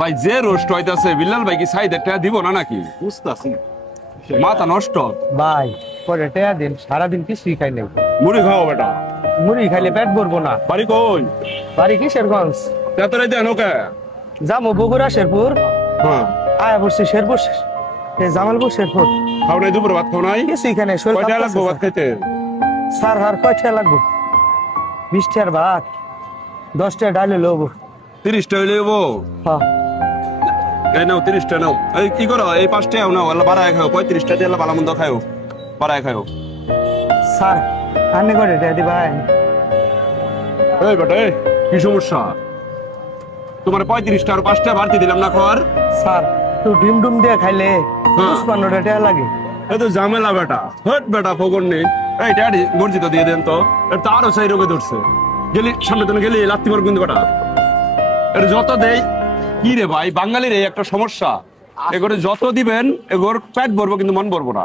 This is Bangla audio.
ভাই যে রোস্ট হইতাছে বিল্লাল ভাই কি সাইড একটা দিব না নাকি বুঝতাছি মাথা নষ্ট। ভাই পরে টেয়া দিন সারাদিন কিছুই খাই নাই। মুড়ি খাও বেটা। মুড়ি খাইলে পেট ভরবো না। বাড়ি কই? বাড়ি কিশোরগঞ্জ। তেতরাই দেন ওকে। যাবো বগুড়া শেরপুর। হ্যাঁ আয়া বসছি শেরপুর জামালপুর শেরপুর। খাও নাই দুপুরে ভাত খাও নাই? কিছুই খাই নাই। শরীর কয়টা কাঁপতাছে লাগবো ভাত খাইতে? স্যার আর কয়টা লাগবো? 20 টাকার ভাত 10 টাকা ডাল লবো। 30টা হইলে হবো। হ্যাঁ এই নাও 30টা নাও। এই কি করো এই 5টা নাও আল্লাহ বাড়ায় খাও 35টা দিয়ে আল্লাহ ভালো মন্দ খাও বাড়ায় খাও। স্যার আনে করে টেয়া দিবাই। এই বেটা এই কি সমস্যা? তোমার 35টা আর 5টা বাড়তি দিলাম না খাওয়ার। স্যার তো ডিম ডুম দিয়ে খাইলে 55 টাকা লাগে। এই তো ঝামেলা বেটা। হট বেটা ফগর নেই। এই ড্যাডি মর্জিটা দিয়ে দেন তো। এটা তো আরো চাই রোগে ধরছে। গেলি সামনে তুমি গেলি লাত্তি মার কিন্তু বেটা। এটা যত দেই কি রে ভাই বাঙালির এই একটা সমস্যা। এগোরে যত দিবেন এগোর পেট ভরবো কিন্তু মন ভরবো না।